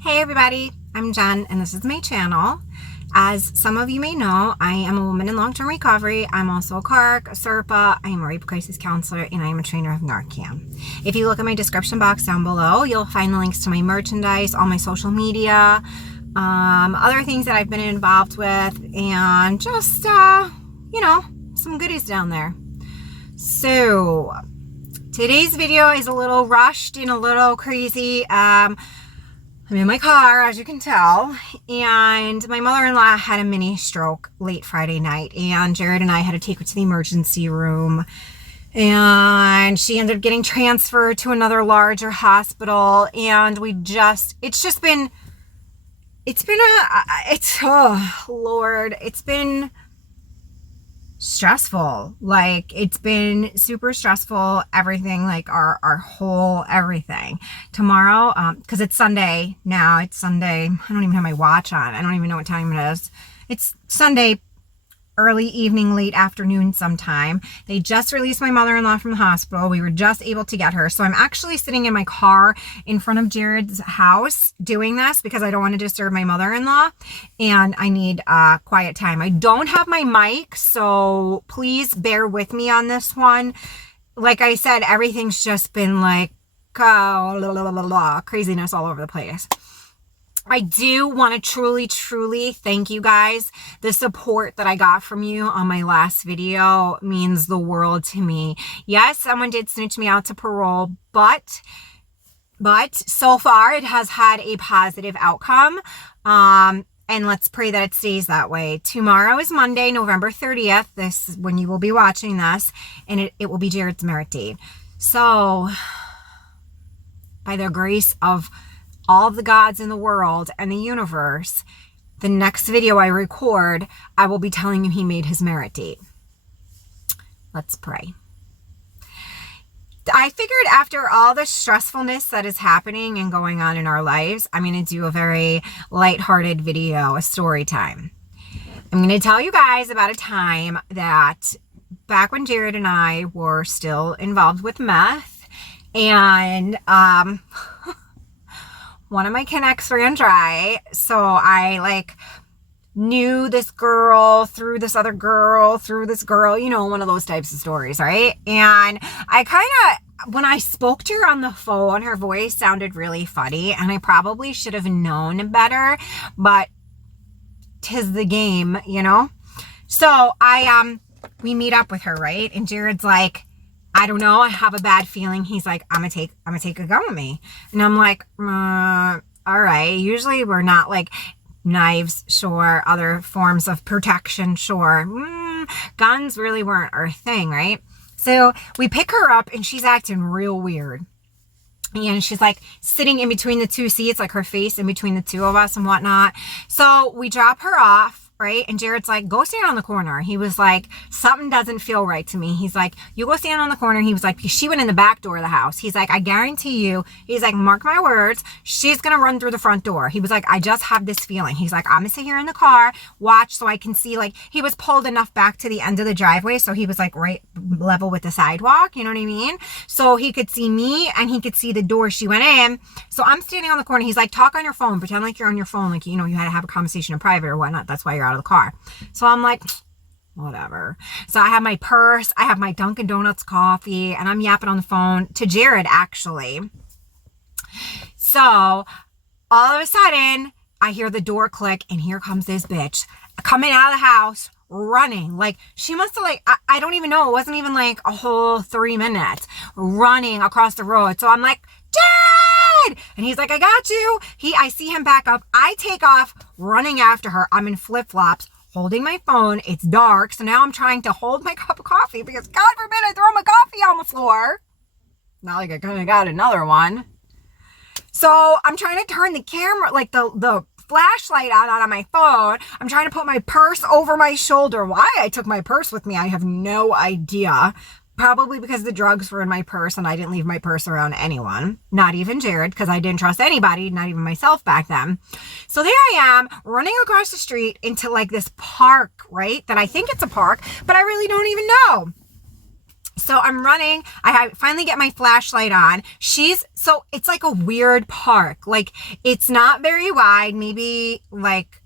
Hey everybody, I'm Jen and this is my channel. As some of you may know, I am a woman in long-term recovery. I'm also a CARC, a CRPA, I am a rape crisis counselor, and I am a trainer of Narcan. If you look at my description box down below, you'll find the links to my merchandise, all my social media, other things that I've been involved with, and just, some goodies down there. So, today's video is a little rushed and a little crazy. I'm in my car, as you can tell, and my mother-in-law had a mini stroke late Friday night, and Jared and I had to take her to the emergency room, and she ended up getting transferred to another larger hospital, and oh Lord, it's been stressful. Like, it's been super stressful, everything, like our whole everything. Tomorrow, because it's Sunday now, it's Sunday, I don't even have my watch on, I don't even know what time it is. It's Sunday early evening, late afternoon sometime. They just released my mother-in-law from the hospital. We were just able to get her. So I'm actually sitting in my car in front of Jared's house doing this because I don't want to disturb my mother-in-law and I need quiet time. I don't have my mic, so please bear with me on this one. Like I said, everything's just been like craziness all over the place. I do want to truly thank you guys. The support that I got from you on my last video means the world to me. Yes, someone did snitch me out to parole, but so far it has had a positive outcome. And let's pray that it stays that way. Tomorrow is Monday, November 30th. This is when you will be watching this, and it will be Jared's merit date. So, by the grace of all of the gods in the world and the universe, the next video I record, I will be telling you he made his merit date. Let's pray. I figured after all the stressfulness that is happening and going on in our lives, I'm going to do a very lighthearted video, a story time. I'm going to tell you guys about a time that back when Jared and I were still involved with meth, and one of my connects ran dry, so I knew this girl through this other girl through this girl, one of those types of stories, right? And I when I spoke to her on the phone, her voice sounded really funny, and I probably should have known better, but 'tis the game, So we meet up with her, right? And Jared's like, I don't know, I have a bad feeling. He's like, I'm gonna take a gun with me. And I'm like, all right. Usually we're not like knives, sure. Other forms of protection, sure. Guns really weren't our thing, right? So we pick her up and she's acting real weird. And she's like sitting in between the two seats, like her face in between the two of us and whatnot. So we drop her off, right? And Jared's like, go stand on the corner. He was like, something doesn't feel right to me. He's like, you go stand on the corner. He was like, she went in the back door of the house. He's like, I guarantee you, he's like, mark my words, she's going to run through the front door. He was like, I just have this feeling. He's like, I'm going to sit here in the car, watch so I can see, like, he was pulled enough back to the end of the driveway. So he was like right level with the sidewalk. You know what I mean? So he could see me and he could see the door she went in. So I'm standing on the corner. He's like, talk on your phone, pretend like you're on your phone. Like, you had to have a conversation in private or whatnot. That's why you're out of the car. So I'm like, whatever. So I have my purse, I have my Dunkin' Donuts coffee, and I'm yapping on the phone to Jared, actually. So all of a sudden, I hear the door click, and here comes this bitch coming out of the house, running. Like, she must have, like, I don't even know. It wasn't even like a whole 3 minutes running across the road. So I'm like, Jared! And he's like, I got you. I see him back up. I take off running after her. I'm in flip-flops, holding my phone. It's dark, so now I'm trying to hold my cup of coffee because God forbid I throw my coffee on the floor. Not like I could have got another one. So I'm trying to turn the camera, like the flashlight on my phone. I'm trying to put my purse over my shoulder. Why I took my purse with me, I have no idea. Probably because the drugs were in my purse and I didn't leave my purse around anyone. Not even Jared, because I didn't trust anybody, not even myself back then. So there I am, running across the street into like this park, right? That I think it's a park, but I really don't even know. So I'm running. I finally get my flashlight on. So it's like a weird park. Like, it's not very wide. Maybe like,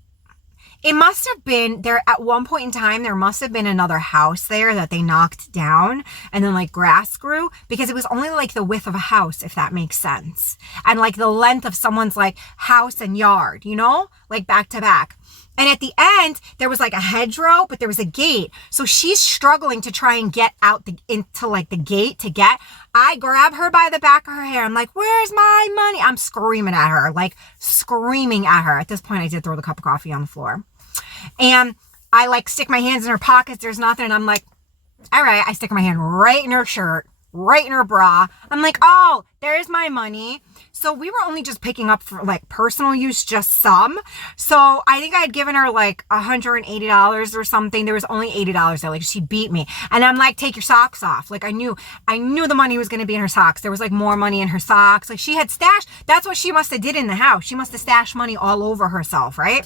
it must have been there at one point in time. There must have been another house there that they knocked down, and then like grass grew, because it was only like the width of a house, if that makes sense. And like the length of someone's like house and yard, you know, like back to back. And at the end, there was like a hedgerow, but there was a gate. So she's struggling to try and get out into like the gate to get. I grab her by the back of her hair. I'm like, where's my money? I'm screaming at her, like screaming at her. At this point, I did throw the cup of coffee on the floor. And I like stick my hands in her pockets. There's nothing. And I'm like, all right. I stick my hand right in her shirt, right in her bra. I'm like, oh, there's my money. So we were only just picking up for like personal use, just some. So I think I had given her like $180 or something. There was only $80 there. Like, she beat me. And I'm like, take your socks off. Like, I knew the money was going to be in her socks. There was like more money in her socks. Like, she had stashed. That's what she must have did in the house. She must have stashed money all over herself, right?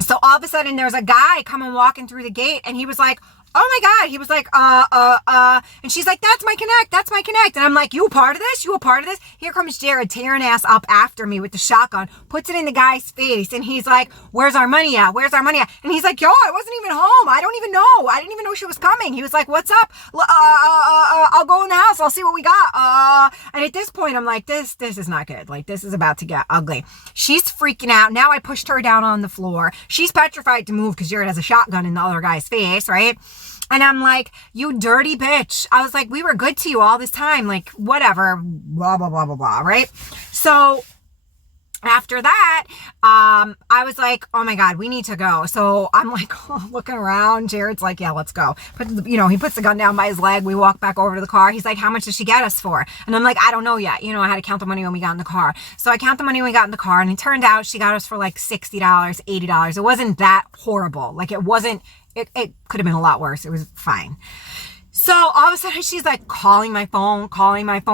So all of a sudden there's a guy coming walking through the gate, and he was like, oh my God. He was like, and she's like, that's my connect. That's my connect. And I'm like, you a part of this? You a part of this? Here comes Jared tearing ass up after me with the shotgun, puts it in the guy's face. And he's like, where's our money at? Where's our money at? And he's like, yo, I wasn't even home. I don't even know. I didn't even know she was coming. He was like, what's up? I'll go in the house. I'll see what we got. And at this point, I'm like, this is not good. Like, this is about to get ugly. She's freaking out. Now I pushed her down on the floor. She's petrified to move because Jared has a shotgun in the other guy's face, right? And I'm like, you dirty bitch. I was like, we were good to you all this time. Like, whatever, blah, blah, blah, blah, blah, right? So after that, I was like, oh my God, we need to go. So I'm like looking around. Jared's like, yeah, let's go. But he puts the gun down by his leg. We walk back over to the car. He's like, how much did she get us for? And I'm like, I don't know yet. I had to count the money when we got in the car. So I count the money when we got in the car, and it turned out she got us for like $60, $80. It wasn't that horrible. Like, it wasn't, it could have been a lot worse. It was fine. So all of a sudden she's like calling my phone.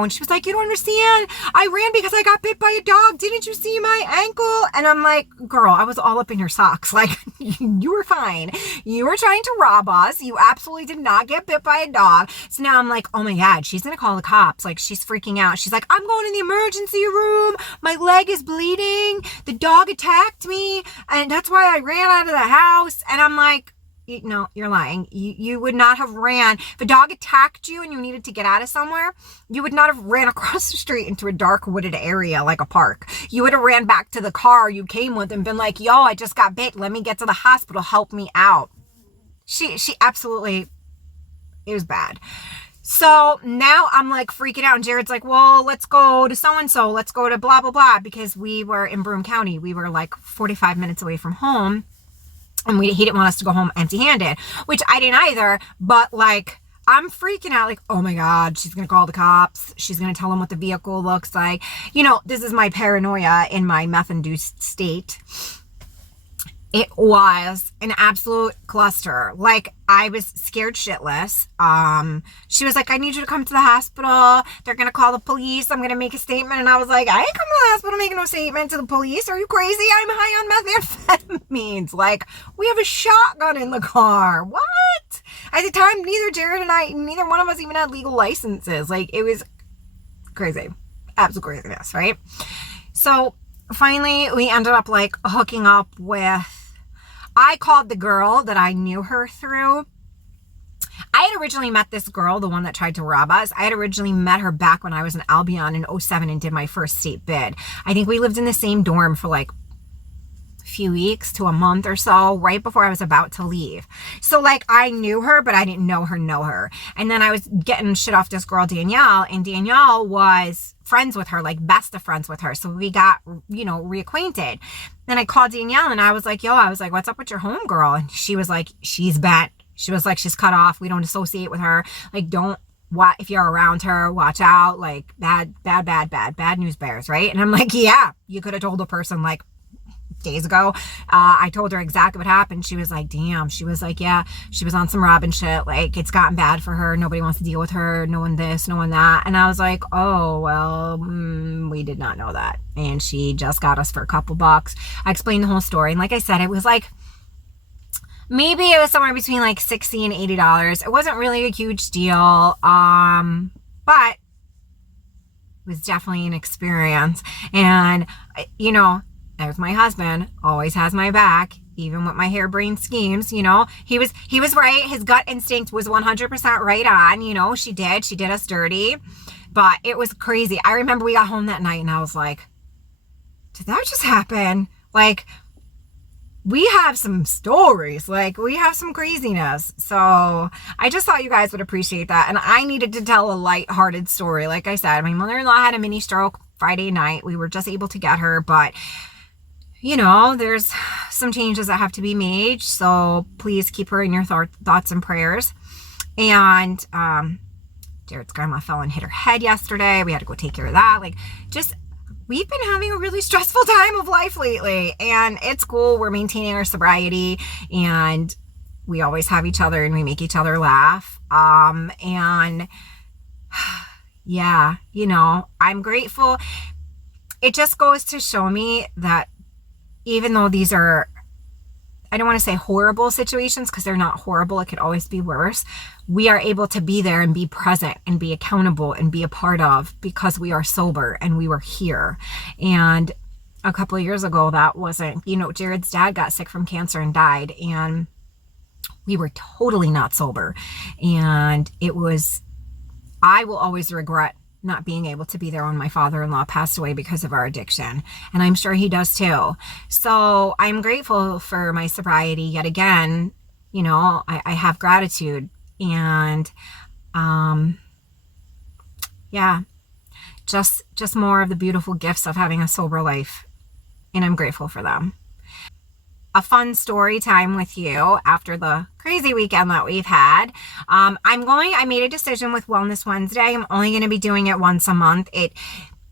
She was like, you don't understand. I ran because I got bit by a dog. Didn't you see my ankle? And I'm like, girl, I was all up in your socks. Like, you were fine. You were trying to rob us. You absolutely did not get bit by a dog. So now I'm like, oh my God, she's going to call the cops. Like, she's freaking out. She's like, I'm going in the emergency room. My leg is bleeding. The dog attacked me, and that's why I ran out of the house. And I'm like, no, you're lying. You would not have ran. If a dog attacked you and you needed to get out of somewhere, you would not have ran across the street into a dark wooded area like a park. You would have ran back to the car you came with and been like, yo, I just got bit. Let me get to the hospital. Help me out. She absolutely, it was bad. So now I'm like freaking out, and Jared's like, well, let's go to so-and-so. Let's go to blah, blah, blah, because we were in Broome County. We were like 45 minutes away from home. And he didn't want us to go home empty-handed, which I didn't either. But like, I'm freaking out. Like, oh my God, she's going to call the cops. She's going to tell them what the vehicle looks like. This is my paranoia in my meth-induced state. It was an absolute cluster. Like, I was scared shitless. She was like, I need you to come to the hospital. They're going to call the police. I'm going to make a statement. And I was like, I ain't coming to the hospital making no statement to the police. Are you crazy? I'm high on methamphetamines. Like, we have a shotgun in the car. What? At the time, neither one of us even had legal licenses. Like, it was crazy. Absolute craziness, right? So finally, we ended up like hooking up with, I called the girl that I knew her through. I had originally met this girl, the one that tried to rob us. I had originally met her back when I was in Albion in 2007 and did my first state bid. I think we lived in the same dorm for like a few weeks to a month or so, right before I was about to leave. So like, I knew her, but I didn't know her. And then I was getting shit off this girl, Danielle, and Danielle was friends with her, like best of friends with her. So we got, reacquainted. Then I called Danielle and I was like, what's up with your homegirl? And she was like, she's bent. She was like, she's cut off. We don't associate with her. Like, if you're around her, watch out. Like, bad news bears, right? And I'm like, yeah, you could have told the person like days ago. I told her exactly what happened. She was like, damn. She was like, yeah, she was on some robbing shit. Like, it's gotten bad for her. Nobody wants to deal with her. No one this, no one that. And I was like, oh, well, we did not know that. And she just got us for a couple bucks. I explained the whole story. And like I said, it was like maybe it was somewhere between like $60 and $80. It wasn't really a huge deal. But it was definitely an experience. And, you know, there's my husband, always has my back, even with my harebrained schemes. You know, he was right. His gut instinct was 100% right on. You know, she did us dirty, but it was crazy. I remember we got home that night and I was like, did that just happen? Like, we have some stories, like we have some craziness. So I just thought you guys would appreciate that. And I needed to tell a lighthearted story. Like I said, my mother-in-law had a mini stroke Friday night. We were just able to get her, but you know, there's some changes that have to be made. So please keep her in your thoughts and prayers. And Jared's grandma fell and hit her head yesterday. We had to go take care of that. Like, just, we've been having a really stressful time of life lately, and it's cool. We're maintaining our sobriety, and we always have each other, and we make each other laugh. And yeah, you know, I'm grateful. It just goes to show me that even though these are, I don't want to say horrible situations, because they're not horrible, it could always be worse, we are able to be there and be present and be accountable and be a part of, because we are sober and we were here. And a couple of years ago, that wasn't, you know, Jared's dad got sick from cancer and died, and we were totally not sober. And it was, I will always regret not being able to be there when my father-in-law passed away because of our addiction. And I'm sure he does too. So I'm grateful for my sobriety yet again. You know, I have gratitude, and yeah, just more of the beautiful gifts of having a sober life. And I'm grateful for them. A fun story time with you after the crazy weekend that we've had. I made a decision with Wellness Wednesday. I'm only going to be doing it once a month.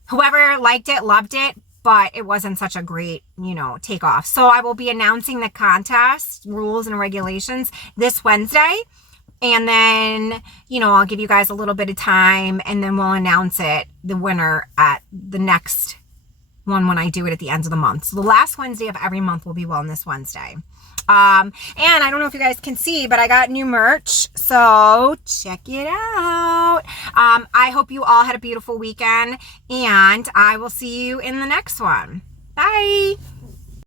Whoever liked it, loved it, but it wasn't such a great, you know, takeoff. So I will be announcing the contest rules and regulations this Wednesday. And then, you know, I'll give you guys a little bit of time, and then we'll announce the winner at the next one when I do it at the end of the month. So the last Wednesday of every month will be Wellness Wednesday. And I don't know if you guys can see, but I got new merch, so check it out. I hope you all had a beautiful weekend, and I will see you in the next one. Bye.